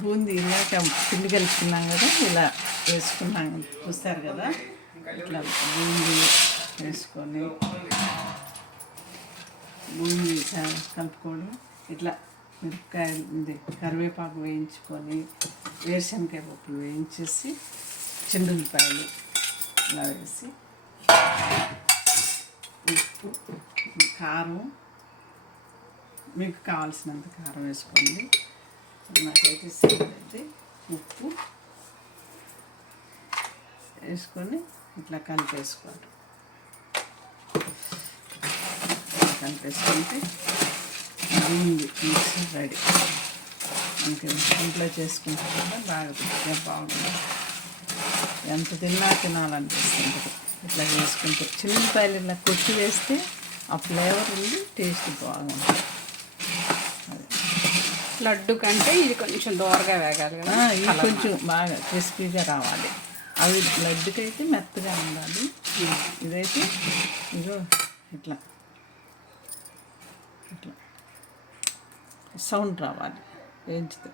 బూందీ ఇలాగ పిండి కలుపుకున్నాం కదా, ఇలా వేసుకున్నాం చూస్తారు కదా. ఇట్లా బూందీ వేసుకొని బూందీ కలుపుకోవడం, ఇట్లా మిరపకాయలు ఇది కరివేపాకు వేయించుకొని వేరుశనగకాయ పప్పులు వేయించేసి చెండుల్లిపాయలు ఇలా వేసి ఉప్పు కారం మీకు కావాల్సినంత కారం వేసుకోండి. నాకైతే అయితే ఉప్పు వేసుకొని ఇట్లా కలిపేసుకోండి. కలిపేసుకుంటే బూందీ మిక్సర్ రెడీ. మనకి ఇంట్లో చేసుకుంటే కూడా బాగా బాగుంటుంది. ఎంత తినాలనిపిస్తుంది. ఇట్లా వేసుకుంటే చిన్నపాయలు ఇలా కొట్టి వేస్తే ఆ ఫ్లేవర్ ఉంది, టేస్ట్ బాగుంటుంది. లడ్డు కంటే ఇది కొంచెం దోరగా వేగాలి కదా, ఇది కొంచెం బాగా క్రిస్పీగా రావాలి. అవి లడ్డుకైతే మెత్తగా ఉండాలి, ఇదైతే ఇదో ఇట్లా ఇట్లా సౌండ్ రావాలి వేయించితే.